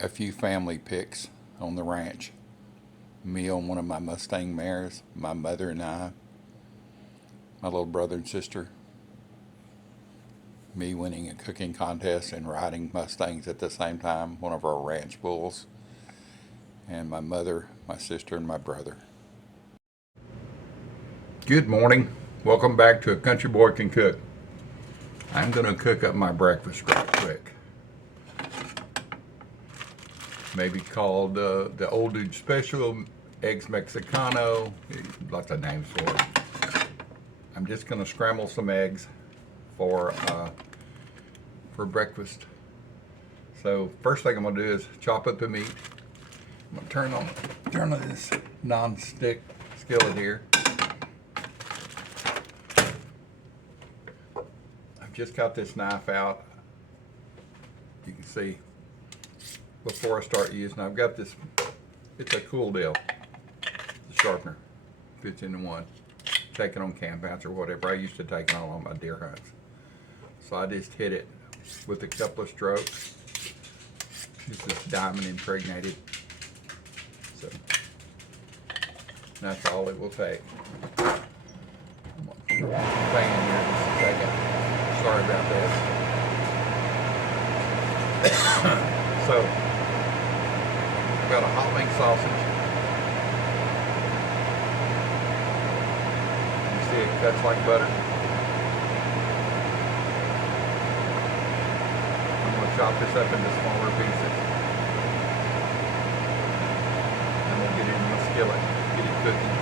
a few family pics on the ranch. Me on one of my Mustang mares, my mother and I, my little brother and sister, me winning a cooking contest and riding Mustangs at the same time, one of our ranch bulls, and my mother, my sister, and my brother. Good morning. Welcome back to A Country Boy Can Cook. I'm going to cook up my breakfast right quick. Maybe called the Old Dude Special, Eggs Mexicano, lots of names for it. I'm just going to scramble some eggs for breakfast. So first thing I'm going to do is chop up the meat. I'm going to turn on this non-stick skillet here. I've just got this knife out. You can see before I start using, I've got this, it's a Cool Deal, the sharpener, fits into one. Take it on camp outs or whatever. I used to take it on my deer hunts. So I just hit it with a couple of strokes. This is diamond impregnated. So that's all it will take. I'm gonna turn the fan here just a second. Sorry about that. So I've got a hot link sausage. You see it cuts like butter. I'm going to chop this up into smaller pieces. And we'll get it in the skillet, get it cooking.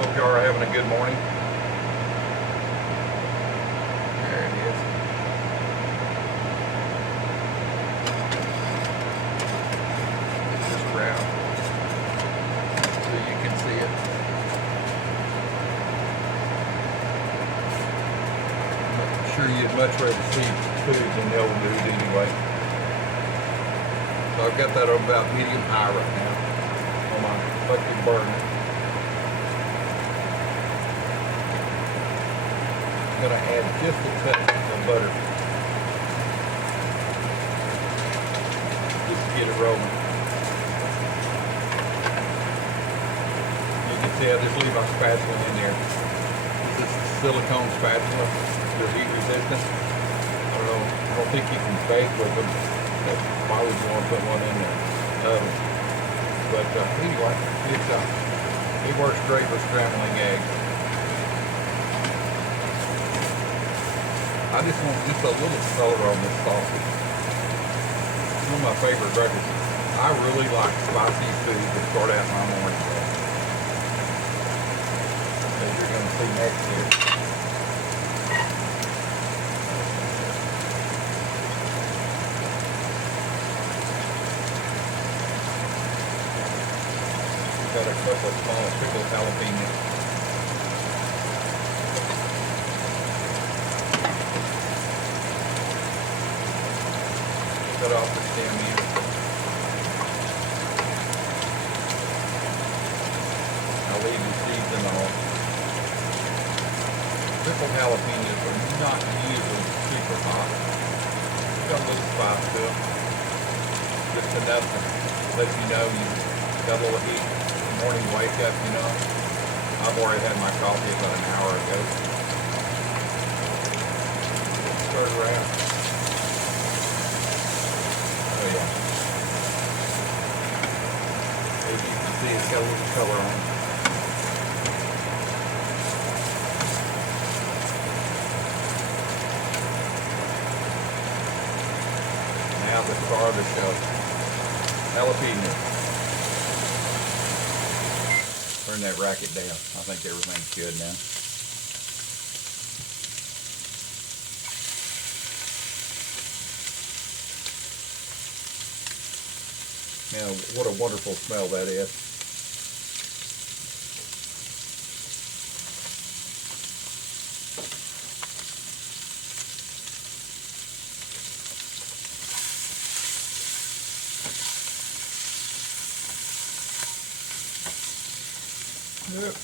Hope you are having a good morning. There it is. Just round so you can see it. I'm sure you'd much rather see food than the Old Dude anyway. So I've got that on about medium high right now on my electric burner. I'm going to add just a touch of butter just to get it rolling. You can see I just leave my spatula in there. This is a silicone spatula. They're heat resistant. I don't think you can bake with them. Why would you want to put one in the oven? But anyway, it works great for scrambling eggs. I just want just a little color on this sausage. It's one of my favorite breakfasts. I really like spicy food to start out my morning with. As you're going to see next here. We've got a couple of small pickled jalapenos. Cut off the stem here. I'll leave the seeds and all. Pickled jalapenos are not usually super hot. Got a little spice to them. Just enough to let you know you got a little heat. Morning wake up, you know. I've already had my coffee about an hour ago. Stir it around. Oh yeah. As you can see, it's got a little color on it. Now the star of the show. Jalapeno. Turn that racket down. I think everything's good now. Now, what a wonderful smell that is. Yep.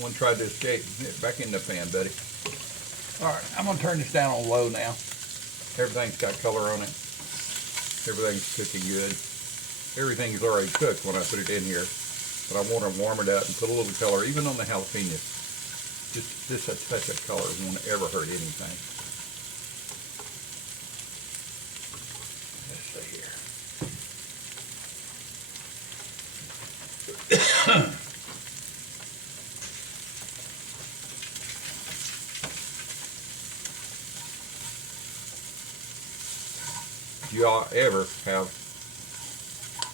One tried to escape. Get back in the pan, buddy. All right, I'm gonna turn this down on low now. Everything's got color on it. Everything's cooking good. Everything's already cooked when I put it in here, but I want to warm it up and put a little color, even on the jalapenos. Just a touch of color won't ever hurt anything. Let's see here. Do y'all ever have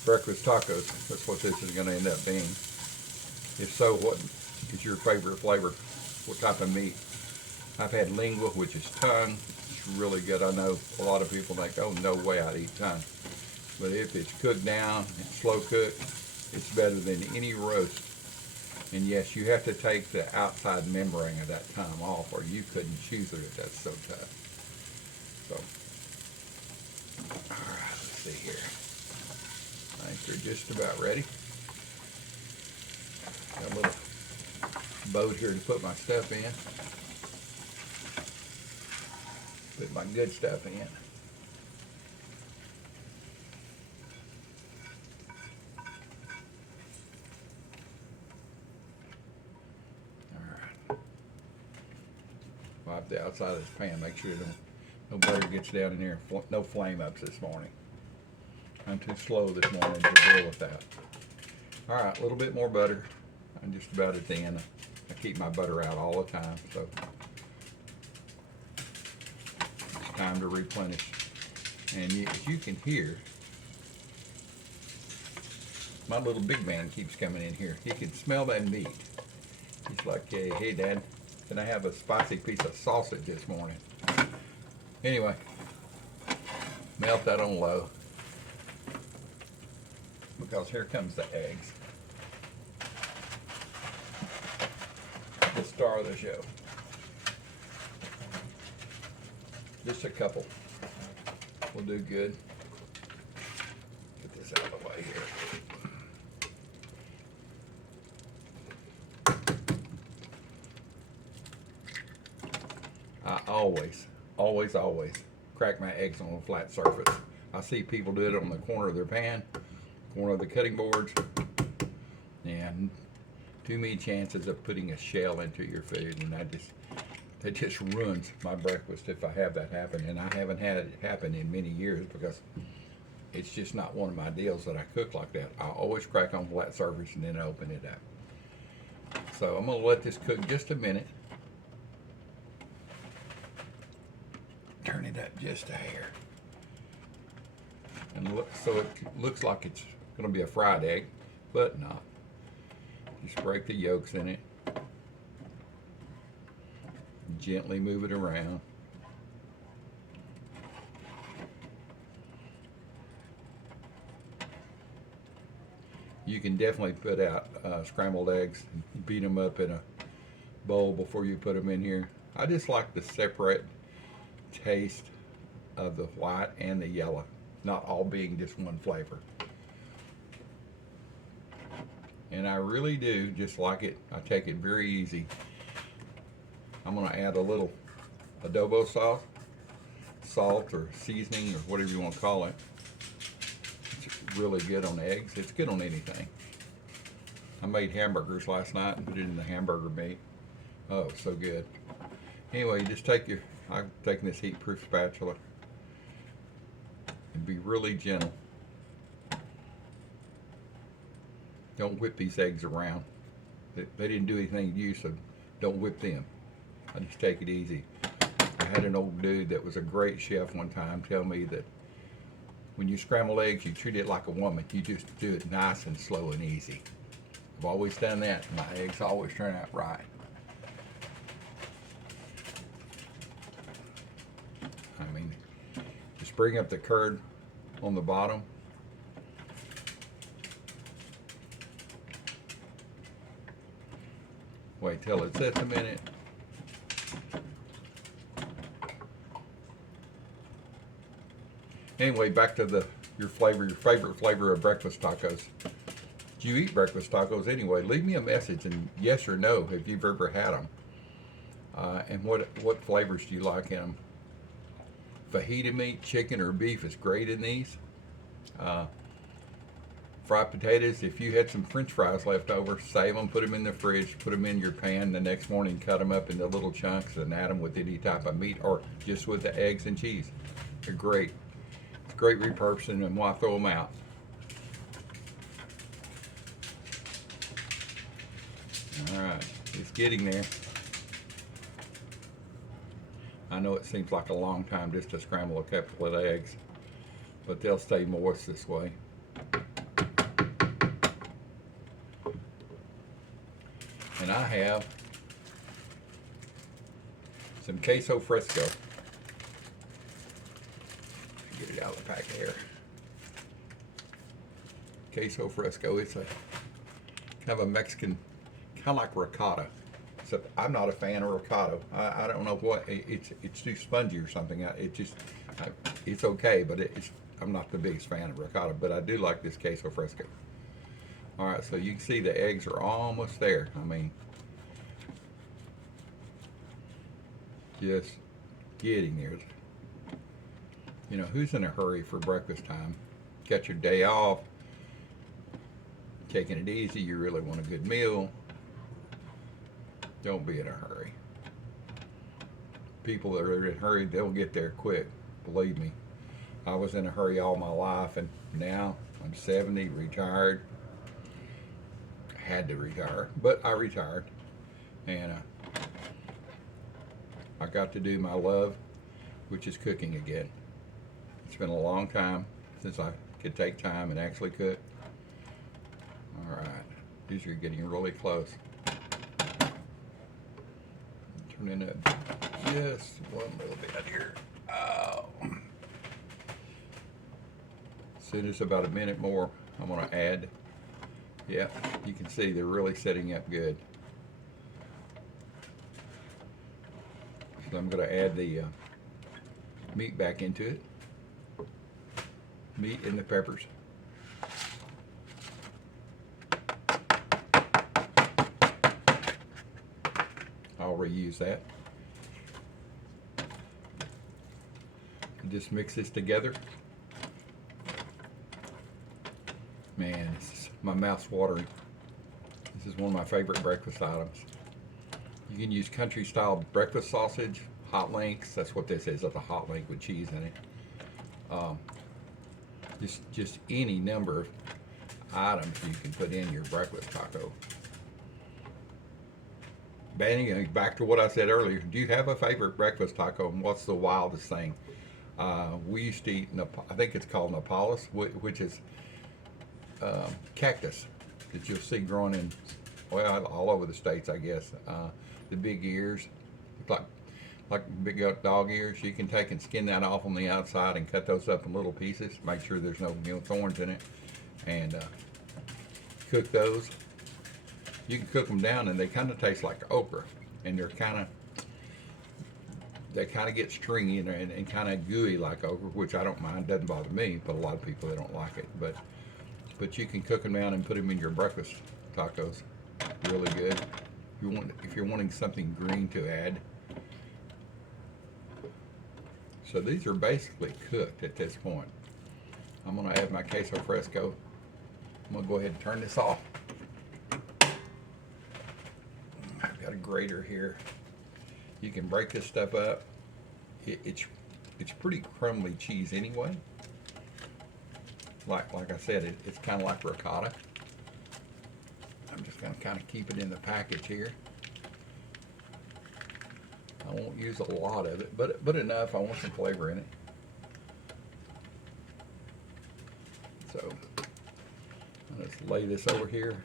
breakfast tacos? That's what this is going to end up being. If so, what is your favorite flavor? What type of meat? I've had lingua, which is tongue. It's really good. I know a lot of people think, oh, no way I'd eat tongue. But if it's cooked down and slow cooked, it's better than any roast. And yes, you have to take the outside membrane of that tongue off, or you couldn't choose it. That's so tough. So, all right, let's see here. I think they're just about ready. Got a little boat here to put my stuff in. Put my good stuff in. Alright. Wipe the outside of this pan. Make sure no butter gets down in here. No flame ups this morning. I'm too slow this morning to deal with that. Alright, a little bit more butter. I'm just about at the end. I keep my butter out all the time, so it's time to replenish. And as you can hear, my little big man keeps coming in here. He can smell that meat. He's like, hey Dad, can I have a spicy piece of sausage this morning? Anyway, melt that on low, because here comes the eggs. The star of the show. Just a couple will do good. Get this out of the way here. I always crack my eggs on a flat surface. I see people do it on the corner of their pan, corner of the cutting boards, and too many chances of putting a shell into your food, and it just ruins my breakfast if I have that happen. And I haven't had it happen in many years, because it's just not one of my deals that I cook like that. I always crack on flat surface and then open it up. So I'm going to let this cook just a minute. Turn it up just a hair. And look, so it looks like it's going to be a fried egg, but not. Just break the yolks in it. Gently move it around. You can definitely put out scrambled eggs and beat them up in a bowl before you put them in here. I just like the separate taste of the white and the yellow, not all being just one flavor. And I really do just like it. I take it very easy. I'm going to add a little adobo sauce, salt or seasoning or whatever you want to call it. It's really good on eggs. It's good on anything. I made hamburgers last night and put it in the hamburger meat. Oh, so good. Anyway, you just take I'm taking this heat-proof spatula and be really gentle. Don't whip these eggs around. They didn't do anything to you, so don't whip them. I just take it easy. I had an old dude that was a great chef one time tell me that when you scramble eggs, you treat it like a woman. You just do it nice and slow and easy. I've always done that. My eggs always turn out right. I mean, just bring up the curd on the bottom. Wait till it sits a minute. Anyway, back to your favorite flavor of breakfast tacos. Do you eat breakfast tacos anyway? Leave me a message and yes or no if you've ever had them. And what flavors do you like in them? Fajita meat, chicken, or beef is great in these. Uh, Fried potatoes, if you had some french fries left over, save them, put them in the fridge, put them in your pan. The next morning, cut them up into little chunks and add them with any type of meat or just with the eggs and cheese. They're great. It's great repurposing, and why throw them out? All right, it's getting there. I know it seems like a long time just to scramble a couple of eggs, but they'll stay moist this way. And I have some queso fresco. Get it out of the packet here. Queso fresco. It's a kind of a Mexican, kind of like ricotta. Except I'm not a fan of ricotta. I don't know what it's too spongy or something. It's okay, but I'm not the biggest fan of ricotta. But I do like this queso fresco. All right, so you can see the eggs are almost there. I mean, just getting there. You know, who's in a hurry for breakfast time? Got your day off, taking it easy, you really want a good meal. Don't be in a hurry. People that are in a hurry, they'll get there quick. Believe me. I was in a hurry all my life, and now I'm 70, retired. Had to retire, but I retired, and I got to do my love, which is cooking again. It's been a long time since I could take time and actually cook. All right, these are getting really close. Turning up just one little bit here. Oh. As soon as about a minute more, I'm going to add. Yeah, you can see they're really setting up good. So I'm going to add the meat back into it. Meat and the peppers. I'll reuse that. And just mix this together. Man, my mouth's watering. This is one of my favorite breakfast items. You can use country style breakfast sausage, hot links. That's what this is, a hot link with cheese in it. Just any number of items you can put in your breakfast taco. Banny, back to what I said earlier. Do you have a favorite breakfast taco? And what's the wildest thing? We used to eat, I think it's called Napalus, which is cactus that you'll see growing in, well, all over the States, I guess. The big ears, like big dog ears. You can take and skin that off on the outside and cut those up in little pieces. Make sure there's no thorns in it, and cook those. You can cook them down, and they kind of taste like okra, and they kind of get stringy and kind of gooey like okra, which I don't mind. Doesn't bother me, but a lot of people, they don't like it. But you can cook them down and put them in your breakfast tacos. Really good. If you're wanting something green to add. So these are basically cooked at this point. I'm going to add my queso fresco. I'm going to go ahead and turn this off. I've got a grater here. You can break this stuff up. It's pretty crumbly cheese anyway. Like I said, it's kind of like ricotta. I'm just going to kind of keep it in the package here. I won't use a lot of it, but enough. I want some flavor in it. So let's lay this over here.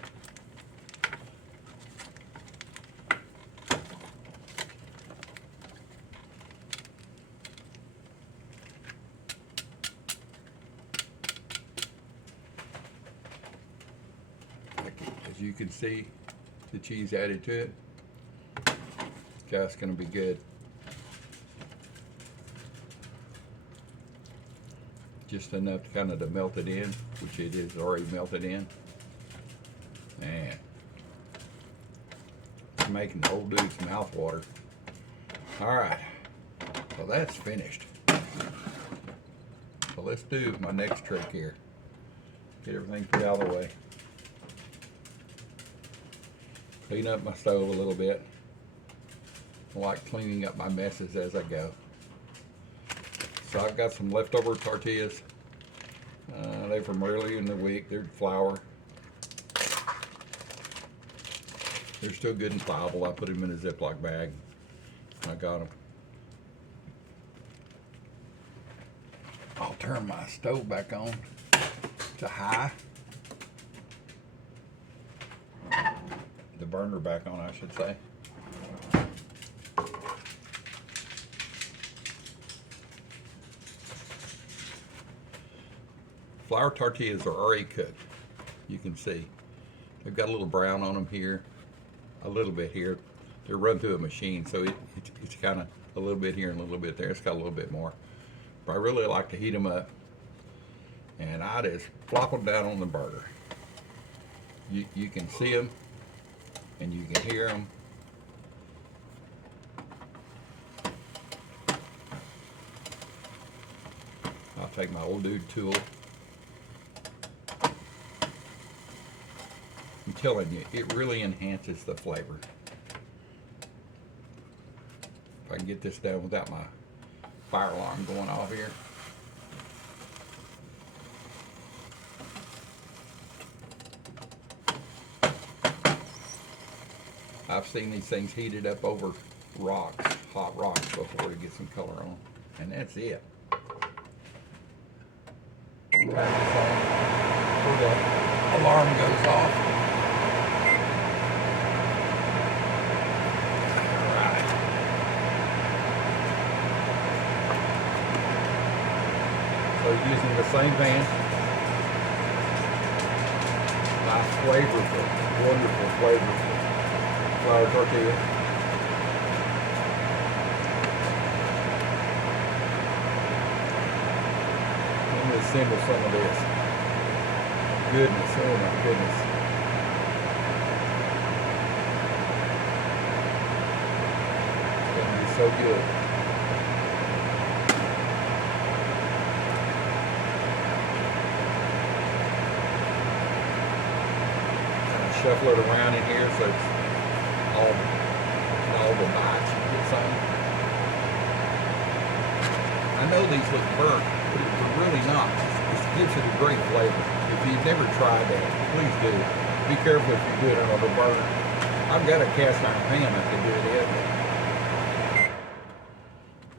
As you can see, the cheese added to it. That's going to be good. Just enough to kind of to melt it in, which it is already melted in. Man, it's making the old dude's mouth water. All right, well that's finished. So let's do my next trick here. Get everything put out of the way. Clean up my stove a little bit. I like cleaning up my messes as I go. So I've got some leftover tortillas. They're from earlier in the week. They're flour. They're still good and pliable. I put them in a Ziploc bag. I got them. I'll turn my stove back on to high. The burner back on, I should say. Flour tortillas are already cooked. You can see. They've got a little brown on them here, a little bit here. They're run through a machine, so it's kind of a little bit here and a little bit there. It's got a little bit more. But I really like to heat them up. And I just flop them down on the burner. You can see them and you can hear them. I'll take my old dude tool. I'm telling you, it really enhances the flavor. If I can get this done without my fire alarm going off here. I've seen these things heated up over rocks, hot rocks, before to get some color on. And that's it. Turn this on before the alarm goes off. Alright. So using the same pan. Nice flavorful, wonderful flavorful flour tortilla. Let me assemble some of this. Goodness, oh my goodness. It's going to be so good. Shuffle it around in here so it's all the bites. You get some. I know these look burnt, but they're really not. It gives it a great flavor. If you've never tried that, please do. Be careful if you do it on a burner. I've got a cast iron pan I can do it in.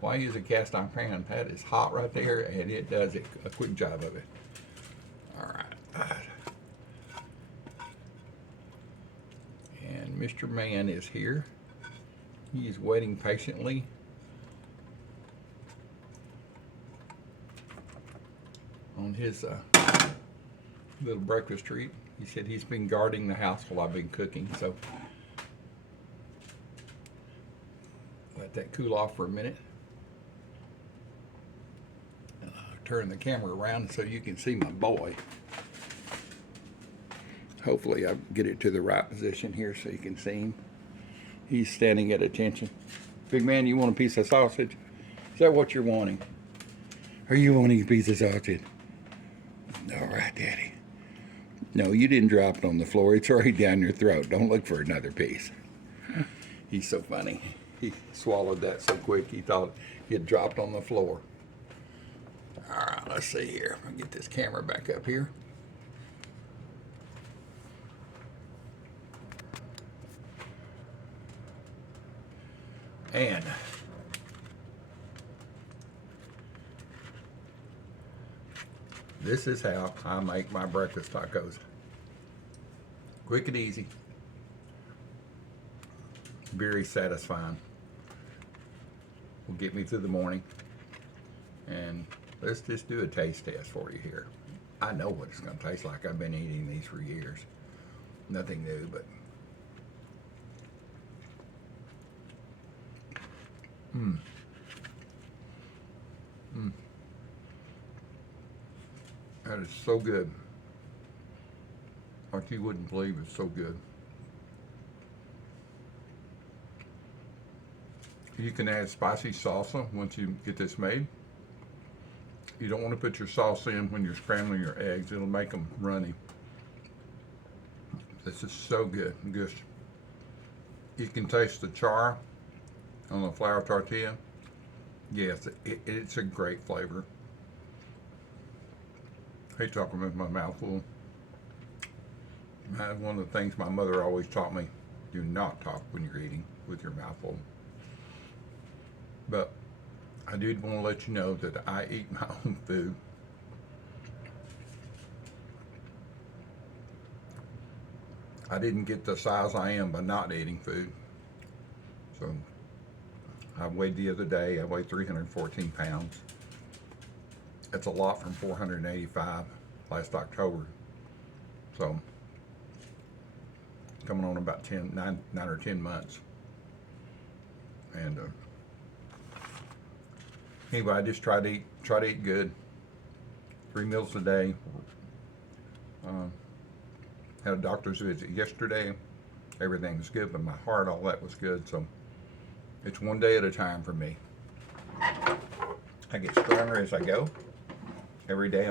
Why use a cast iron pan? That is hot right there, and it does a quick job of it. All right. And Mr. Man is here. He is waiting patiently. On his little breakfast treat. He said he's been guarding the house while I've been cooking, so let that cool off for a minute. And I'll turn the camera around so you can see my boy. Hopefully I'll get it to the right position here so you can see him. He's standing at attention. Big man, you want a piece of sausage? Is that what you're wanting? Are you wanting a piece of sausage? All right, Daddy. No, you didn't drop it on the floor. It's right down your throat. Don't look for another piece. He's so funny. He swallowed that so quick he thought he had dropped on the floor. All right, let's see here. I'll get this camera back up here. And this is how I make my breakfast tacos. Quick and easy. Very satisfying. Will get me through the morning. And let's just do a taste test for you here. I know what it's going to taste like. I've been eating these for years. Nothing new, but that is so good. I like you wouldn't believe. It's so good. You can add spicy salsa once you get this made. You don't want to put your sauce in when you're scrambling your eggs. It'll make them runny. This is so good. Just, you can taste the char on the flour tortilla. Yes, it's a great flavor. I hate talking with my mouth full. One of the things my mother always taught me, do not talk when you're eating with your mouth full. But I did want to let you know that I eat my own food. I didn't get the size I am by not eating food. So I weighed the other day, I weighed 314 pounds. That's a lot from 485 last October. So coming on about 9 or 10 months. And anyway, I just try to eat good. 3 meals a day. Had a doctor's visit yesterday. Everything was good, but my heart, all that was good. So it's one day at a time for me. I get stronger as I go. Every day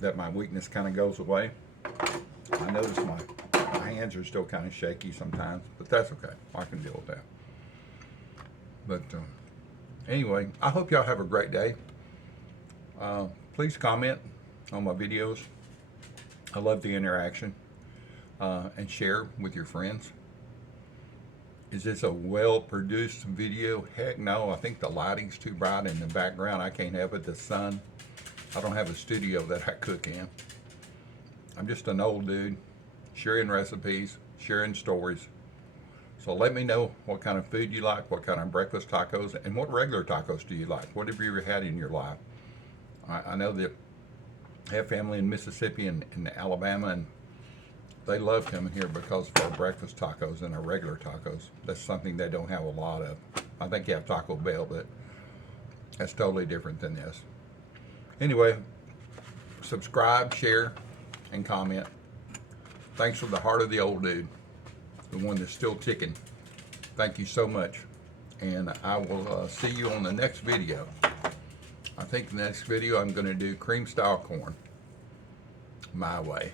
that my weakness kind of goes away. I notice my hands are still kind of shaky sometimes, but that's okay. I can deal with that. But anyway, I hope y'all have a great day. Please comment on my videos. I love the interaction, and share with your friends. Is this a well-produced video? Heck no. I think the lighting's too bright in the background. I can't have it. The sun. I don't have a studio that I cook in. I'm just an old dude sharing recipes, sharing stories. So let me know what kind of food you like, what kind of breakfast tacos, and what regular tacos do you like? What have you ever had in your life? I know that I have family in Mississippi and in Alabama, and they love coming here because of our breakfast tacos and our regular tacos. That's something they don't have a lot of. I think you have Taco Bell, but that's totally different than this. Anyway, subscribe, share, and comment. Thanks from the heart of the old dude, the one that's still ticking. Thank you so much, and I will see you on the next video. I think the next video I'm going to do cream style corn my way.